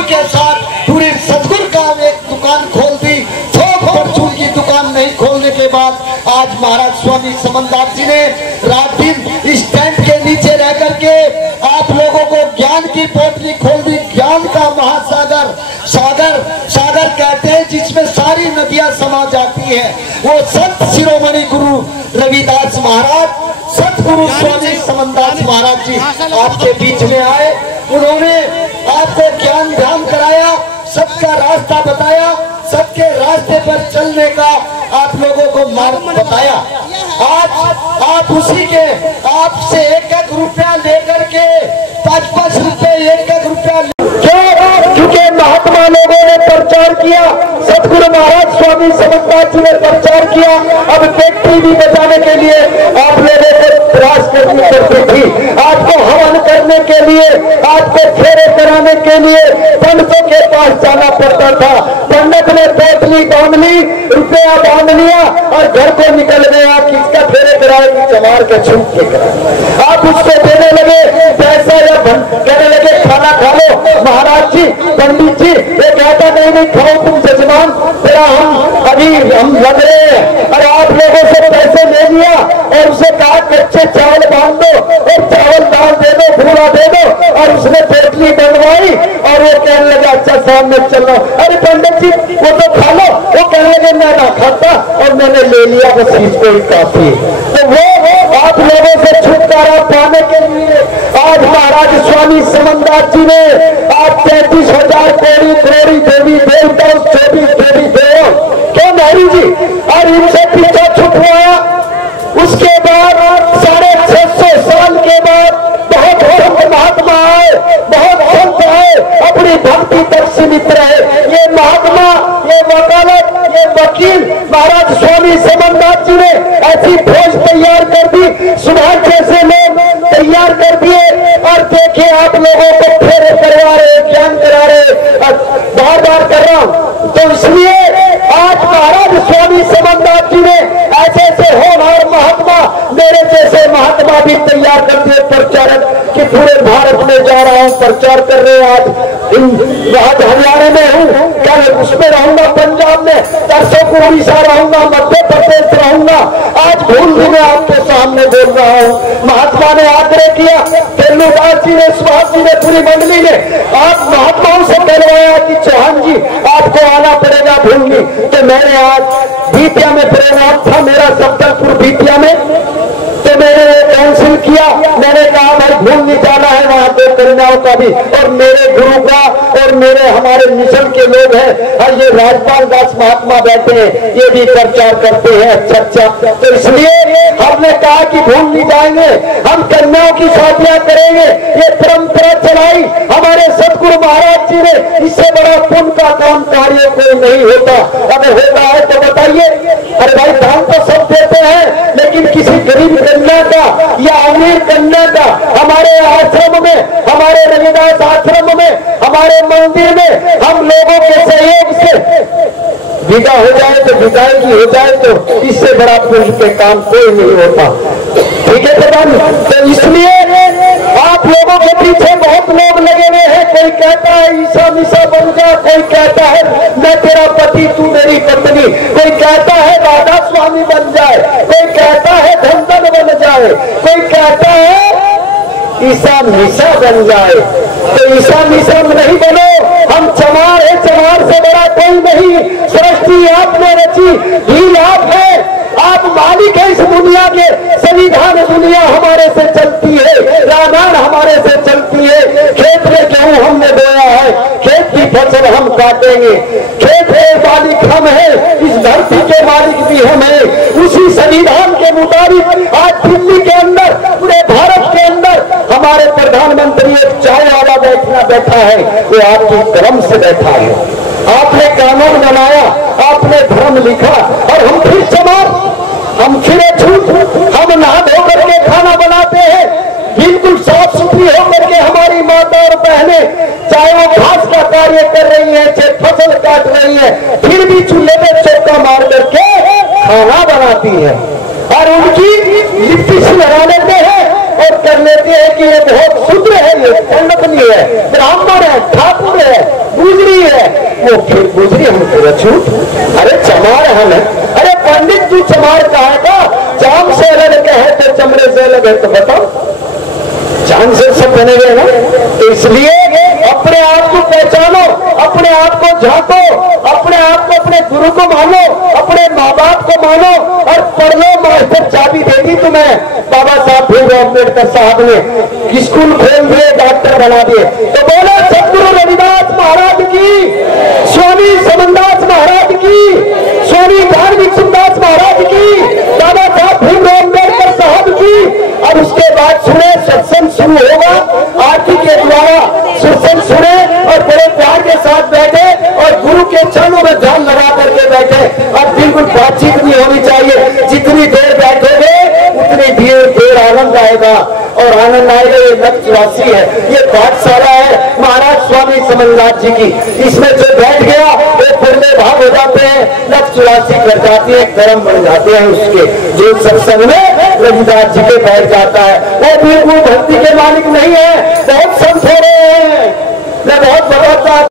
परचून के साथ पूरे सतगुरु का एक दुकान खोल दी। थोक परचून की दुकान नहीं खोलने के बाद आज महाराज स्वामी समनदास जी ने रात दिन इस टेंट के नीचे रह करके आप लोगों को ज्ञान की पोटली खोल दी। ज्ञान का महासागर, सागर सागर कहते हैं जिसमें सारी नदियां समा जाती है। वो संत शिरोमणि गुरु रविदास महाराज, सतगुरु स्वामी समनदास महाराज जी आपके बीच में आए। उन्होंने आपको ज्ञान ध्यान कराया, सबका रास्ता बताया, सबके रास्ते पर चलने का आप लोगों को मार्ग बताया। आज आप उसी के आपसे 1-1 रुपया लेकर के 5-5 रुपए 1-1 रुपया क्योंकि महात्मा लोगों ने प्रचार किया, सतगुरु महाराज स्वामी समनदास जी ने प्रचार किया। अब फैक्ट्री भी बचाने के लिए आप लोगों को प्रयास करनी पड़ती थी, आपको हवन करने के लिए, आपको फेरे कराने के लिए पंडितों के पास जाना पड़ता था। पंडित ने पोटली बांध ली, रुपया बांध लिया और घर को निकल गया। किसका फेरे कराएगी? चमार के छूट के कराए। आप उसको देने लगे पैसा या कहने लगे खाना खा लो। महाराज जी, पंडित जी ये कहता नहीं खाओ तुम जजमान, तेरा हम लग रहे हैं। और आप लोगों से पैसे ले लिया और उसे कहा कच्चे चावल बांध दो और चावल दाल दे दो, भूरा दे दो, और उसने पोटली बनवाई और वो कहने लगा अच्छा सामने चलो। अरे पंडित जी वो तो खा लो। वो कहने लगे मैं ना खाता और मैंने ले लिया, बस इसको ही काफी। तो वो आप लोगों से छुटकारा पाने के लिए आज महाराज स्वामी समनदास जी ने आप 33,000 करोड़ी देवी देवता 24 देवी देव क्यों नारी जी और इनसे पीछा छुटवाया। उसके बाद 650 साल के बाद बहुत संत महात्मा आए, बहुत संत आए, अपनी भक्ति तक सीमित रहे। ये महात्मा, ये वकालत, ये वकील महाराज स्वामी समनदास जी ने ऐसी फौज तैयार कर दी, सुभाष जैसे लोग तैयार कर दिए। और देखिए आप लोगों को फेरे करवा रहे, ज्ञान करा रहे, बार बार कर रहा हूं। तो इसलिए आज महाराज स्वामी समनदास जी ने ऐसे ऐसे होनहार महात्मा, मेरे जैसे महात्मा भी तैयार कर दिए प्रचारक कि पूरे भारत में जा रहा हूं, प्रचार कर रहे हैं। आज हरियाणा में हूं, कल उसमें रहूंगा, पंजाब में, परसों को उड़ीसा रहूंगा, मध्य प्रदेश रहूंगा। आज भूल भी मैं आपके सामने बोल रहा हूं। महात्मा ने आग्रह किया, तेलुदास जी ने, सुभाष जी ने, पूरी मंडली ने आप महात्माओं से कहलवाया कि चौहान जी आपको आना पड़ेगा भूलनी। तो मैंने आज भीतिया में प्रोग्राम था मेरा, सप्ताहपुर भीतिया में, तो मैंने काउंसिल किया। मैंने कहा भाई भूल नहीं जाना है वहां 2 कन्याओं का भी, और मेरे गुरु का, और मेरे हमारे मिशन के लोग हैं, और ये राजपाल दास महात्मा बैठे हैं, ये भी प्रचार करते हैं। अच्छा, तो इसलिए हमने कहा कि भूल नहीं जाएंगे, हम कन्याओं की शादियां करेंगे। ये परंपरा चलाई हमारे सतगुरु महाराज जी ने। इससे बड़ा पुण्य का काम कार्य कोई नहीं होता। अगर होता है तो बताइए। अरे भाई दान तो सब देते हैं, लेकिन किसी गरीब कन्या का या अमीर कन्या का हमारे आश्रम में, हमारे रविदास आश्रम में, हमारे मंदिर में हम लोगों के सहयोग से विदा हो जाए तो विदायगी हो जाए, तो इससे बड़ा पुण्य के काम कोई नहीं होता। ठीक है प्रधान। तो इसलिए आप लोगों के पीछे बहुत लोग लगे हुए हैं। कोई कहता है ईसा मिसा बन जा, कोई कहता है मैं तेरा पति तू मेरी पत्नी, कोई कहता है राधा स्वामी बन जाए, कोई कहता है धनधन बन जाए, कोई कहता है ईसा मिसा बन जाए। तो ईसा मिसा नहीं बनो, हम चमार है, चमार से बड़ा कोई नहीं। सृष्टि आपने रची, ढील आप है, आप मालिक है इस दुनिया के। संविधान दुनिया हमारे से चलती है, रामायण हमारे से चलती है। खेत में गेहूं हमने बोया है, खेत की फसल हम काटेंगे। खेत के मालिक हम हैं, इस धरती के मालिक भी हम हैं। उसी संविधान के मुताबिक आज दिल्ली के अंदर, पूरे भारत के अंदर हमारे प्रधानमंत्री एक चाय वाला बैठा है, वो आपकी कर्म से बैठा है। आपने कानून बनाया, आपने धर्म लिखा, और हम फिर चमार, हम फिर छूट, हम नहा धो करके खाना बनाते हैं, बिल्कुल साफ सुथरी होकर के हमारी माता और बहनें चाहे वो घास का कार्य कर रही है, चाहे फसल काट रही है, फिर भी चूल्हे पे चौका मार करके खाना बनाती है। और उनकी लिपस्टिक लगा लेते हैं और कर लेते कहते हैं कि ये बहुत शूद्र है, ये पंडित नहीं है, ब्राह्मण है, ठाकुर है, गुजरी है। वो फिर गुजरी हम छूट, अरे चमार हम है। अरे पंडित तू चमार कहा था? जाम से अलग है तो चमड़े से अलग है, तो बताओ जान से सब बने गए ना। तो इसलिए अपने आप को पहचानो, अपने आप को झांको, अपने आप को, अपने गुरु को मानो, अपने माँ बाप को मानो और पढ़ लो। मास्टर चाबी देगी तुम्हें, बाबा साहब भीमराव अम्बेडकर साहब ने स्कूल खोल दिए, डॉक्टर बना दिए। तो बोलो सतगुरु रविदास महाराज की, स्वामी समनदास महाराज की, स्वामी धार्मिक सुखदास महाराज की, बाबा साहब भीमराव अम्बेडकर साहब की। अब उसके बाद सुने सत्संग शुरू होगा, आरती के द्वारा सत्संग सुने और बड़े प्यार के साथ बैठे और गुरु के चरणों में ध्यान लगा करके बैठे। अब बिल्कुल बातचीत नहीं होनी चाहिए। जितनी देर बैठोगे उतनी देर आनंद आएगा और आनंद आएगा। ये नक्चवासी है, ये पाठशाला है महाराज स्वामी समनदास जी की। इसमें जो बैठ गया वो पुरले भाग हो जाते हैं, नक्चवासी कर जाती है, कर्म बढ़ जाते हैं उसके। जो सत्संग में रविदास जी के बैठ जाता है वो बिल्कुल भक्ति के मालिक नहीं है। बहुत संत हो रहे हैं, मैं बहुत बड़ा